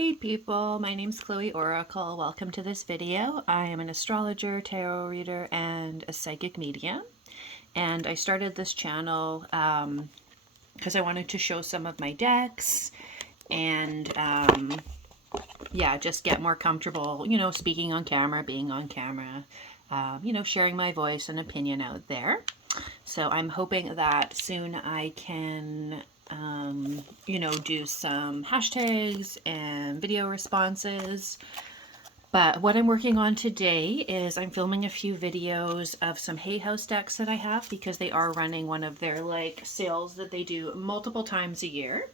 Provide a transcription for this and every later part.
Hey people, my name's Chloe Oracle. Welcome to this video. I am an astrologer, tarot reader, and a psychic medium. And I started this channel because I wanted to show some of my decks and yeah, just get more comfortable, speaking on camera, being on camera, sharing my voice and opinion out there. So I'm hoping that soon I can do some hashtags and video responses. But what I'm working on today is I'm filming a few videos of some Hay House decks that I have because they are running one of their sales that they do multiple times a year.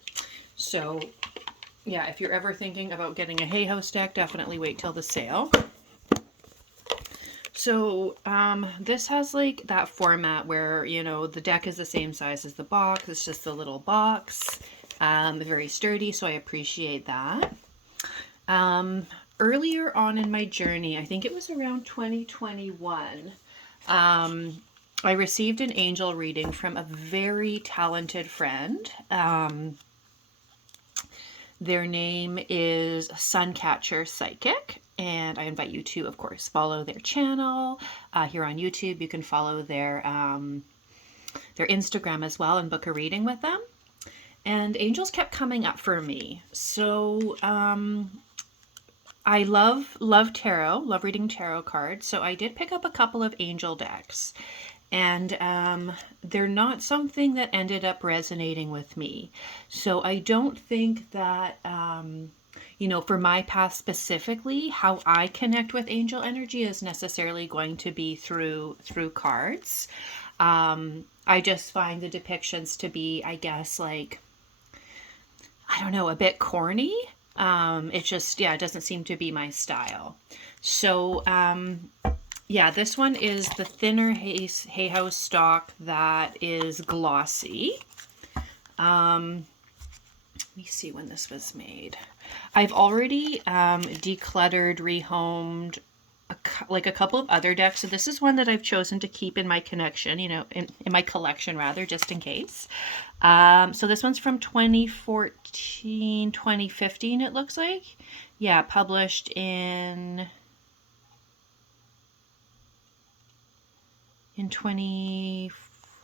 So yeah, if you're ever thinking about getting a Hay House deck, definitely wait till the sale. So this has that format where, the deck is the same size as the box. It's just a little box, very sturdy, so I appreciate that. Earlier on in my journey, I think it was around 2021, I received an angel reading from a very talented friend. Their name is Suncatcher Psychic, and I invite you to, of course, follow their channel. Here on YouTube, you can follow their Instagram as well and book a reading with them. And angels kept coming up for me. So I love tarot, love reading tarot cards. So I did pick up a couple of angel decks. And they're not something that ended up resonating with me. So I don't think that, for my path specifically, how I connect with angel energy is necessarily going to be through cards. I just find the depictions to be, I guess, I don't know, a bit corny. It just, it doesn't seem to be my style. So, yeah, this one is the thinner Hay House stock that is glossy. Let me see when this was made. I've already decluttered, rehomed a couple of other decks. So this is one that I've chosen to keep in my connection, in my collection rather, just in case. So this one's from 2014, 2015, it looks like. Yeah, published in 20,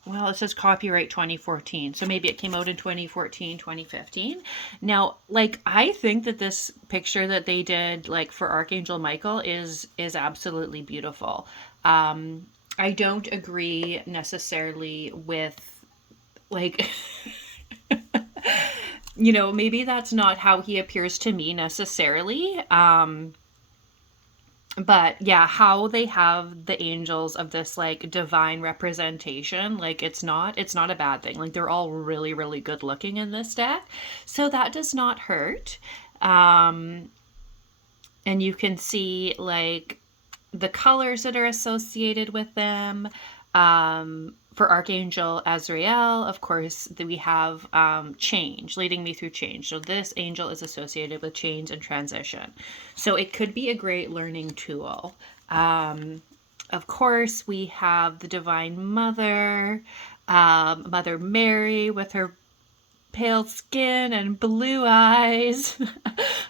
well, it says copyright 2014. So maybe it came out in 2014, 2015. Now, I think that this picture that they did, for Archangel Michael is absolutely beautiful. I don't agree necessarily with, maybe that's not how he appears to me necessarily. But yeah, how they have the angels of this divine representation, it's not a bad thing. They're all really, really good looking in this deck. So that does not hurt. And you can see the colors that are associated with them. For Archangel Azrael, of course, we have change, leading me through change. So this angel is associated with change and transition. So it could be a great learning tool. Of course, we have the Divine Mother, Mother Mary with her pale skin and blue eyes.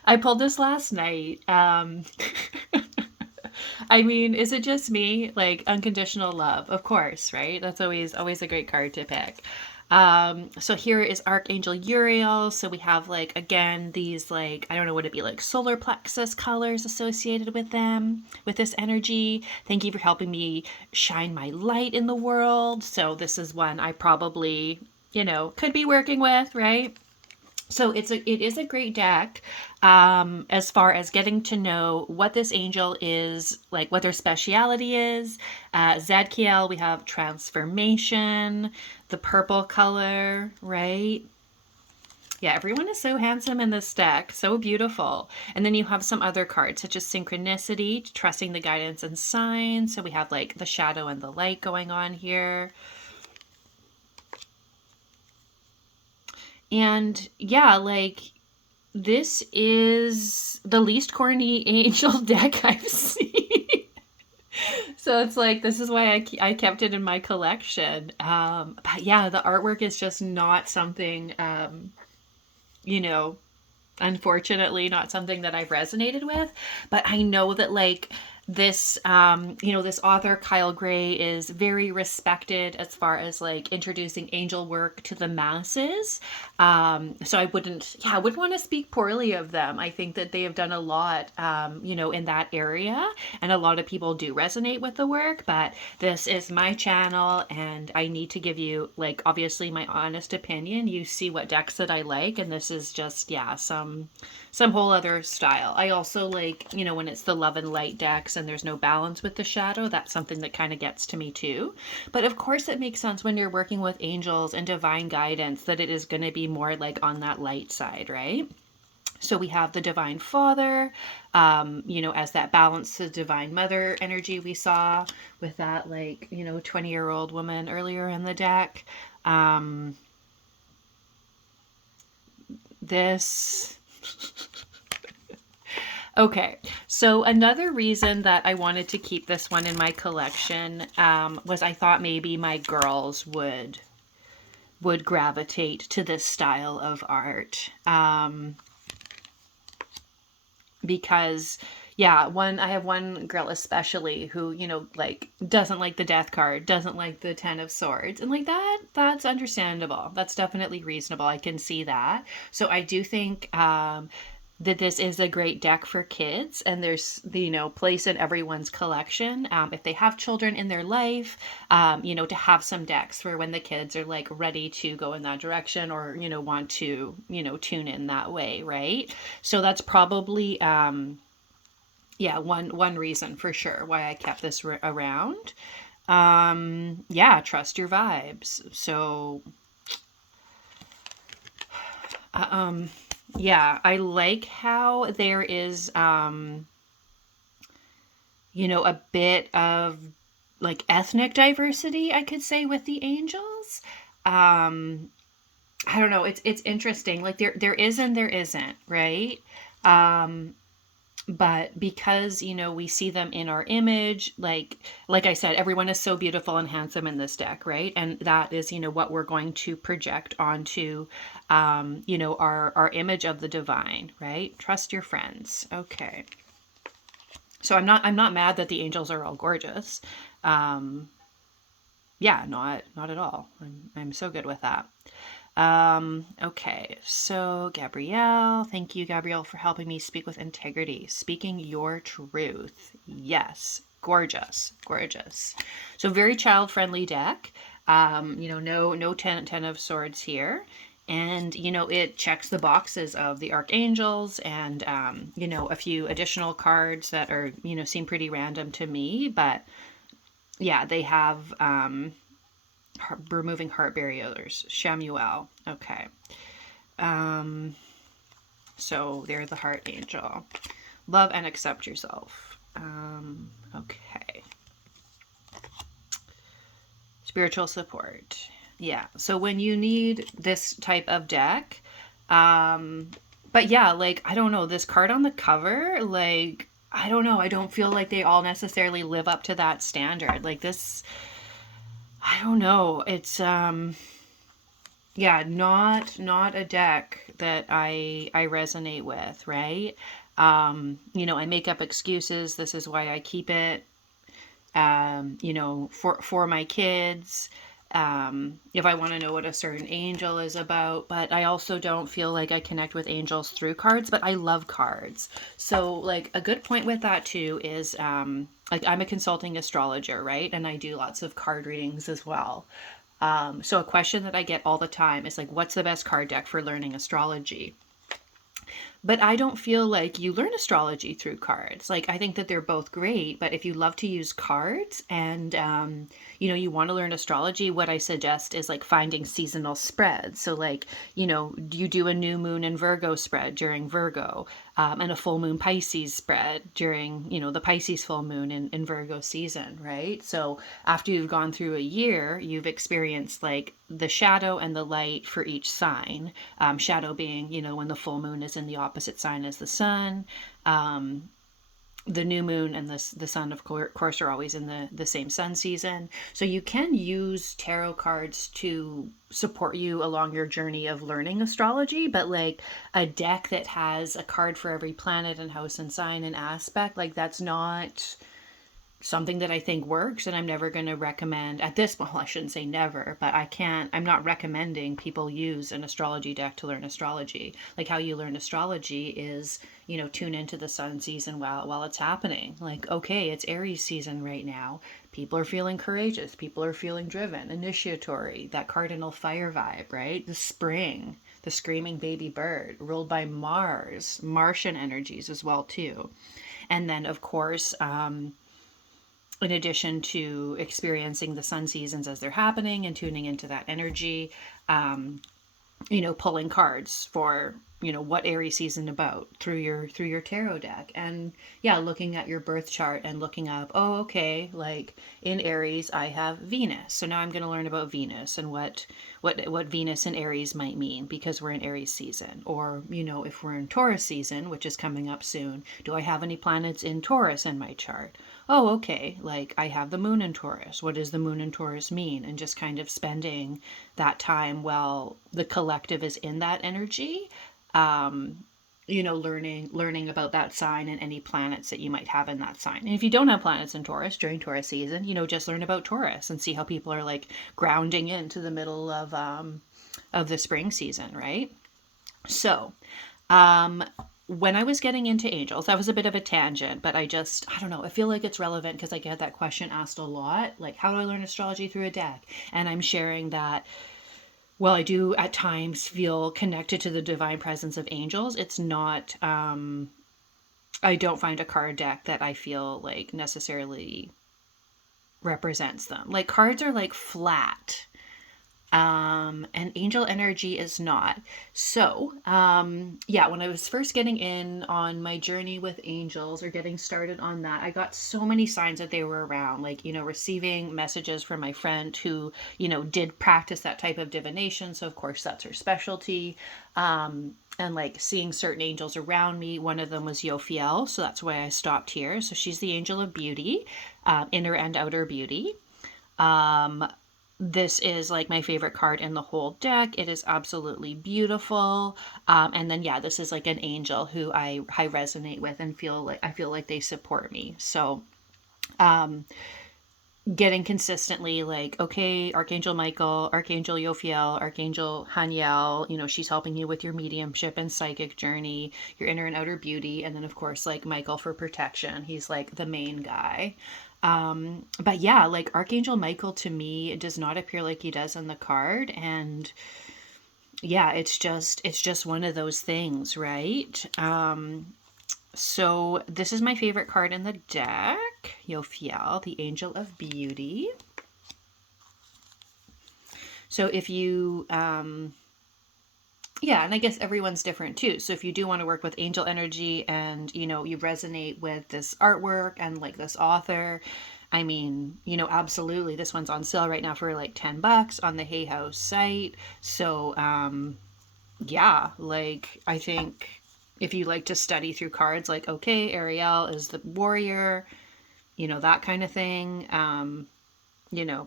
I pulled this last night. I mean, is it just me? Unconditional love, of course, right? That's always a great card to pick. So here is Archangel Uriel. So we have again, these I don't know, would it be solar plexus colors associated with them, with this energy. Thank you for helping me shine my light in the world. So this is one I probably, could be working with, right? So it is a great deck as far as getting to know what this angel is, what their speciality is. Zadkiel, we have transformation, the purple color, right? Yeah, everyone is so handsome in this deck, so beautiful. And then you have some other cards such as synchronicity, trusting the guidance and signs. So we have the shadow and the light going on here. And yeah, this is the least corny angel deck I've seen. So it's this is why I kept it in my collection. But yeah, the artwork is just not something, unfortunately not something that I've resonated with, but I know that like this this author Kyle Gray is very respected as far as like introducing angel work to the masses. So I wouldn't want to speak poorly of them. I think that they have done a lot in that area, and a lot of people do resonate with the work, but this is my channel and I need to give you like obviously my honest opinion. You see what decks that I like, and this is just some whole other style. I also like, when it's the love and light decks and there's no balance with the shadow, that's something that kind of gets to me too. But of course, it makes sense when you're working with angels and divine guidance that it is going to be more like on that light side, right? So we have the Divine Father, as that balance to Divine Mother energy we saw with that, 20-year-old woman earlier in the deck. This. Okay, so another reason that I wanted to keep this one in my collection was I thought maybe my girls would gravitate to this style of art. Because I have one girl especially who, doesn't like the death card, doesn't like the 10 of swords, and like that's understandable. That's definitely reasonable. I can see that. So I do think that this is a great deck for kids, and there's place in everyone's collection if they have children in their life, to have some decks for when the kids are like ready to go in that direction, or want to tune in that way, right? So that's probably one reason for sure why I kept this around. Trust your vibes. So I like how there is, a bit of like ethnic diversity, I could say, with the angels. I don't know. It's interesting. Like there is and there isn't, right? But because we see them in our image, like I said, everyone is so beautiful and handsome in this deck, right? And that is what we're going to project onto our image of the divine, right? Trust your friends. Okay, so I'm not mad that the angels are all gorgeous. Not at all. I'm so good with that. Okay, so Gabrielle, thank you, Gabrielle, for helping me speak with integrity, speaking your truth. Yes, gorgeous, gorgeous. So very child-friendly deck. No 10 of swords here. And, it checks the boxes of the archangels and, a few additional cards that are, seem pretty random to me. But, yeah, they have removing heart barriers. Shamuel. Okay. So they're the heart angel. Love and accept yourself. Okay. Spiritual support. Yeah. So when you need this type of deck, but yeah, like, I don't know, this card on the cover, like, I don't know. I don't feel like they all necessarily live up to that standard. Like this, I don't know. It's not a deck that I resonate with, right? I make up excuses. This is why I keep it. For my kids. If I want to know what a certain angel is about, but I also don't feel like I connect with angels through cards, but I love cards. So like a good point with that too is, like I'm a consulting astrologer, right? And I do lots of card readings as well. So a question that I get all the time is like, what's the best card deck for learning astrology? But I don't feel like you learn astrology through cards. Like, I think that they're both great, but if you love to use cards and, you want to learn astrology, what I suggest is like finding seasonal spreads. So, like, you do a new moon in Virgo spread during Virgo, and a full moon Pisces spread during, the Pisces full moon in Virgo season, right? So, after you've gone through a year, you've experienced like the shadow and the light for each sign. Shadow being, when the full moon is in the opposite sign as the sun. the new moon and the sun, of course, are always in the same sun season. So you can use tarot cards to support you along your journey of learning astrology, but like a deck that has a card for every planet and house and sign and aspect, like that's not something that I think works, and I'm never going to recommend at this point. Well, I shouldn't say never, but I'm not recommending people use an astrology deck to learn astrology. Like how you learn astrology is, tune into the sun season while it's happening. Like, okay, it's Aries season right now. People are feeling courageous. People are feeling driven, initiatory, that cardinal fire vibe, right? The spring, the screaming baby bird, ruled by Mars, Martian energies as well too. And then, of course, in addition to experiencing the sun seasons as they're happening and tuning into that energy, pulling cards for what Aries season about through your tarot deck. And yeah, looking at your birth chart and looking up, oh, okay, like in Aries I have Venus, so now I'm going to learn about Venus and what Venus and Aries might mean because we're in Aries season. Or if we're in Taurus season, which is coming up soon, do I have any planets in Taurus in my chart? Oh, okay, like I have the moon in Taurus. What does the moon in Taurus mean? And just kind of spending that time while the collective is in that energy, learning about that sign and any planets that you might have in that sign. And if you don't have planets in Taurus during Taurus season, just learn about Taurus and see how people are like grounding into the middle of the spring season, right? So, when I was getting into angels, that was a bit of a tangent, but I don't know, I feel like it's relevant because I get that question asked a lot, like, how do I learn astrology through a deck? And I'm sharing that, well, I do at times feel connected to the divine presence of angels. It's not, I don't find a card deck that I feel like necessarily represents them. Like, cards are like flat, and angel energy is not. So, yeah, when I was first getting in on my journey with angels or getting started on that, I got so many signs that they were around, like, receiving messages from my friend who, did practice that type of divination. So, of course, that's her specialty. And like seeing certain angels around me. One of them was Yophiel, so that's why I stopped here. So she's the angel of beauty, inner and outer beauty. This is like my favorite card in the whole deck. It is absolutely beautiful. And then yeah, this is like an angel who I resonate with and I feel like they support me. So getting consistently like, okay, Archangel Michael, Archangel Yophiel, Archangel Haniel, she's helping you with your mediumship and psychic journey, your inner and outer beauty. And then of course, like Michael for protection. He's like the main guy. But yeah, like Archangel Michael to me does not appear like he does in the card. And yeah, it's just one of those things, right? So this is my favorite card in the deck, Yophiel, the Angel of Beauty. So if you, yeah, and I guess everyone's different too. So if you do want to work with angel energy and, you resonate with this artwork and like this author, I mean, absolutely. This one's on sale right now for like $10 on the Hay House site. So, yeah, like I think if you like to study through cards, like, okay, Ariel is the warrior, that kind of thing,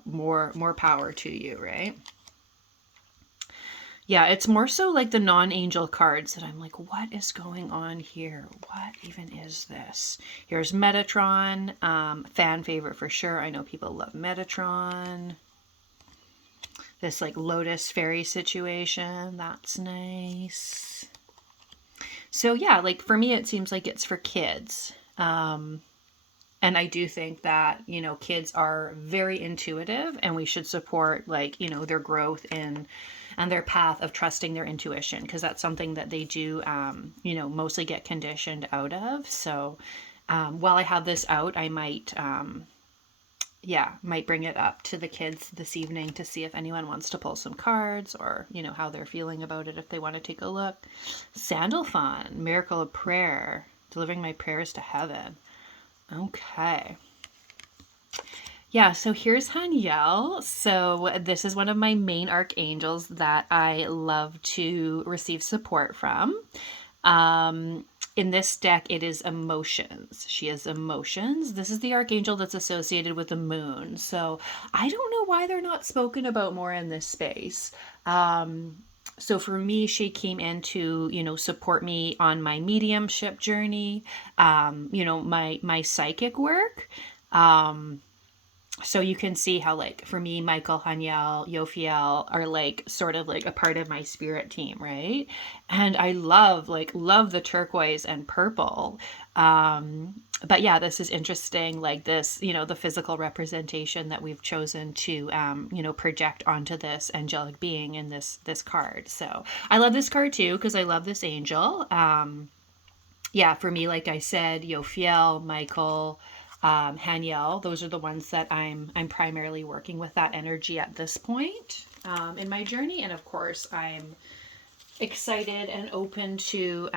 more power to you, right? Yeah, it's more so like the non-angel cards that I'm like, what is going on here? What even is this? Here's Metatron, fan favorite for sure. I know people love Metatron. This like Lotus Fairy situation, that's nice. So yeah, like for me, it seems like it's for kids. And I do think that, kids are very intuitive and we should support like, their growth and their path of trusting their intuition because that's something that they do, mostly get conditioned out of. So while I have this out, I might bring it up to the kids this evening to see if anyone wants to pull some cards or, how they're feeling about it if they want to take a look. Sandalphon, Miracle of Prayer, delivering my prayers to heaven. Okay. Yeah, so here's Haniel. So this is one of my main archangels that I love to receive support from. in this deck, it is emotions. She has emotions. This is the archangel that's associated with the moon. So I don't know why they're not spoken about more in this space. So for me, she came in to, support me on my mediumship journey, my psychic work. So you can see how, like, for me, Michael, Haniel, Yofiel are like sort of like a part of my spirit team, right? And I love the turquoise and purple. But yeah, this is interesting, like this, the physical representation that we've chosen to project onto this angelic being in this card. So I love this card too because I love this angel. Yeah, for me, like I said, Yofiel, Michael, Haniel, those are the ones that I'm primarily working with that energy at this point in my journey. And of course, I'm excited and open to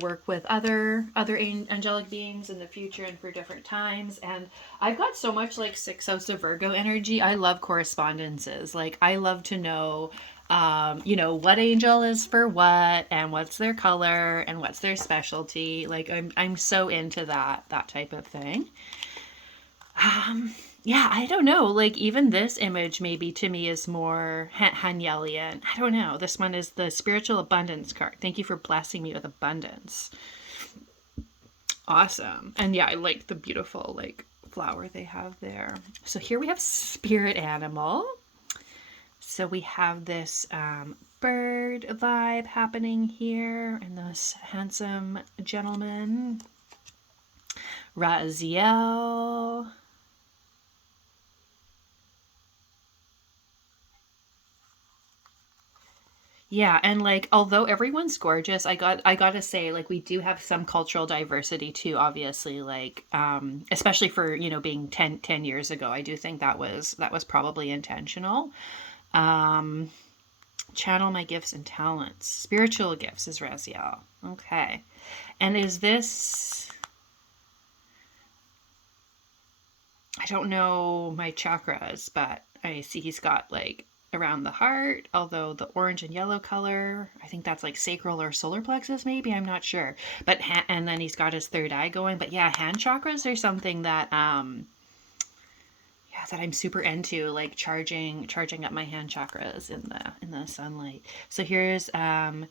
work with other angelic beings in the future and for different times. And I've got so much like sixth house of Virgo energy. I love correspondences. Like, I love to know what angel is for what and what's their color and what's their specialty. Like, I'm so into that type of thing. Yeah, I don't know. Like, even this image maybe to me is more Hanielian. I don't know. This one is the spiritual abundance card. Thank you for blessing me with abundance. Awesome. And yeah, I like the beautiful like flower they have there. So here we have spirit animal. So we have this bird vibe happening here, and this handsome gentleman, Raziel. Yeah, and like although everyone's gorgeous, I gotta say, like, we do have some cultural diversity too, obviously, like especially for, being ten years ago. I do think that was probably intentional. Um Channel my gifts and talents. Spiritual gifts is Raziel. Okay. And is this, I don't know my chakras, but I see he's got like around the heart, although the orange and yellow color, I think that's like sacral or solar plexus, maybe, I'm not sure. But and then he's got his third eye going. But yeah, hand chakras are something that yeah, that I'm super into, like charging up my hand chakras in the sunlight. So here's